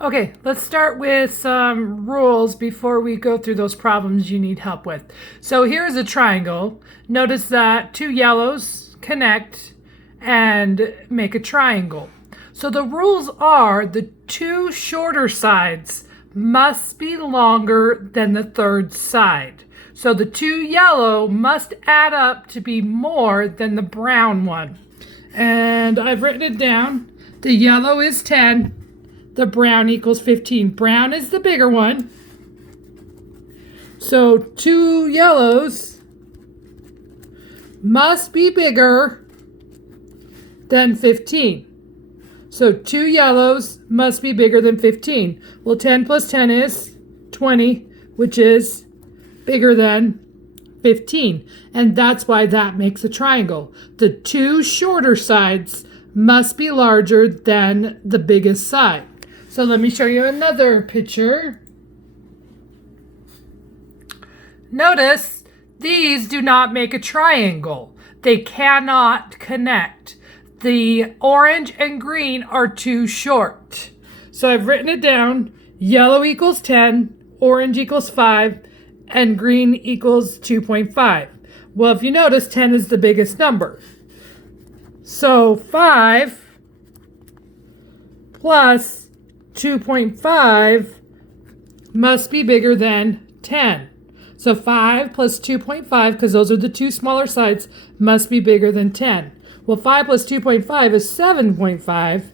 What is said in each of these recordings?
Okay, let's start with some rules before we go through those problems you need help with. So here's a triangle. Notice that two yellows connect and make a triangle. So the rules are the two shorter sides must be longer than the third side. So the two yellow must add up to be more than the brown one. And I've written it down. The yellow is 10. The brown equals 15. Brown is the bigger one. So two yellows must be bigger than 15. So two yellows must be bigger than 15. Well, 10 plus 10 is 20, which is bigger than 15. And that's why that makes a triangle. The two shorter sides must be larger than the biggest side. So let me show you another picture. Notice these do not make a triangle. They cannot connect. The orange and green are too short. So I've written it down. Yellow equals 10, orange equals 5, and green equals 2.5. Well, if you notice, 10 is the biggest number. So 5 plus 2.5 must be bigger than 10. So 5 plus 2.5, because those are the two smaller sides, must be bigger than 10. Well, 5 plus 2.5 is 7.5.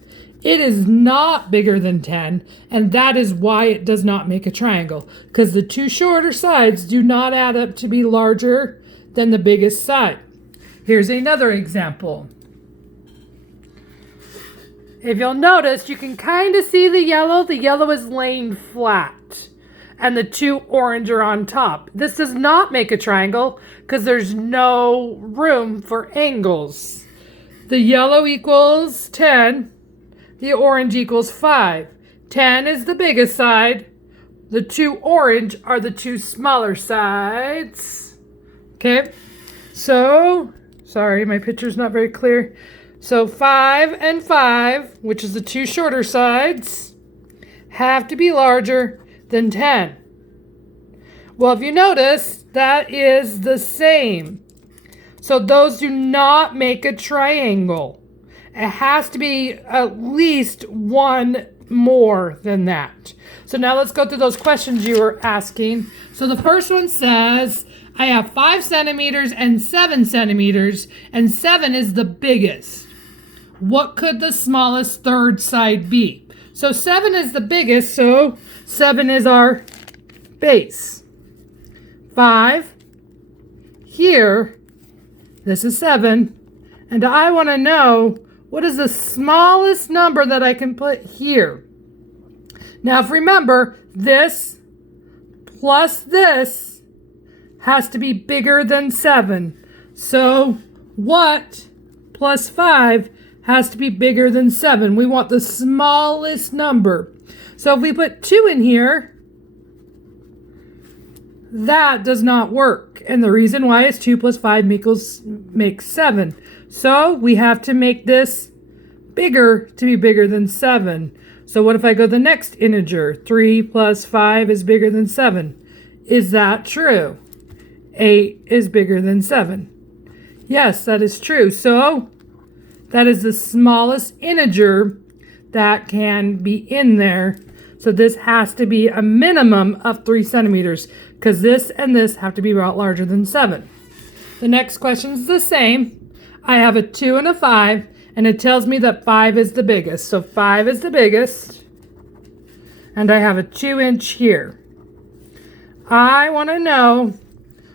It is not bigger than 10, and that is why it does not make a triangle, because the two shorter sides do not add up to be larger than the biggest side. Here's another example. If you'll notice, you can kind of see the yellow. The yellow is laying flat, and the two orange are on top. This does not make a triangle because there's no room for angles. The yellow equals 10. The orange equals 5. 10 is the biggest side. The two orange are the two smaller sides. Okay, so, sorry, my picture's not very clear. So 5 and 5, which is the two shorter sides, have to be larger than 10. Well, if you notice, that is the same. So those do not make a triangle. It has to be at least one more than that. So now let's go through those questions you were asking. So the first one says, I have 5 centimeters and 7 centimeters, and 7 is the biggest. What could the smallest third side be? So 7 is the biggest, so 7 is our base. 5 here, this is 7, and I want to know what is the smallest number that I can put here. Now, if remember, this plus this has to be bigger than 7. So what plus 5 has to be bigger than 7? We want the smallest number. So if we put 2 in here, that does not work. And the reason why is 2 plus 5 makes 7. So we have to make this bigger to be bigger than 7. So what if I go the next integer? 3 plus 5 is bigger than 7. Is that true? 8 is bigger than 7. Yes, that is true. So that is the smallest integer that can be in there. So this has to be a minimum of 3 centimeters because this and this have to be about larger than 7. The next question is the same. I have a 2 and a 5, and it tells me that 5 is the biggest. So 5 is the biggest, and I have a 2-inch here. I want to know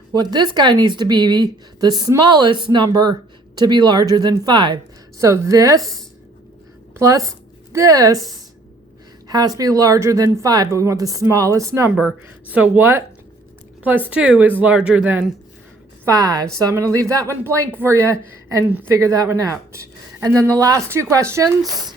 what this guy needs to be, the smallest number to be larger than 5. So this plus this has to be larger than 5, but we want the smallest number. So what plus 2 is larger than 5? So I'm going to leave that one blank for you and figure that one out. And then the last two questions,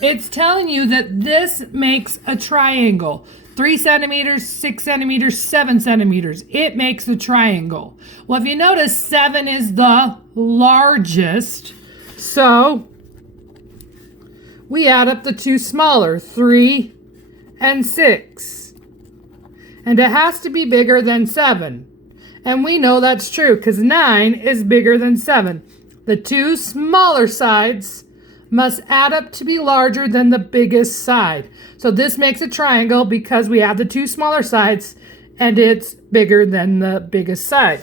it's telling you that this makes a triangle. 3 centimeters, 6 centimeters, 7 centimeters. It makes a triangle. Well, if you notice, 7 is the largest. So we add up the two smaller, 3 and 6. And it has to be bigger than 7. And we know that's true because 9 is bigger than 7. The two smaller sides must add up to be larger than the biggest side. So this makes a triangle because we have the two smaller sides and it's bigger than the biggest side.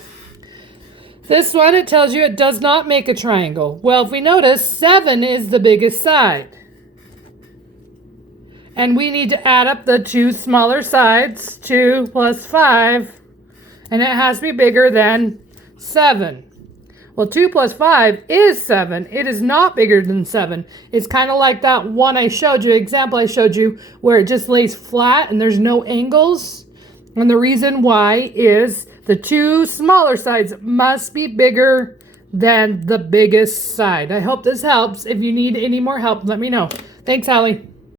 This one, it tells you it does not make a triangle. Well, if we notice, 7 is the biggest side. And we need to add up the two smaller sides, 2 plus 5, and it has to be bigger than 7. Well, 2 plus 5 is 7. It is not bigger than 7. It's kind of like that one I showed you, example I showed you, where it just lays flat and there's no angles. And the reason why is the two smaller sides must be bigger than the biggest side. I hope this helps. If you need any more help, let me know. Thanks, Allie.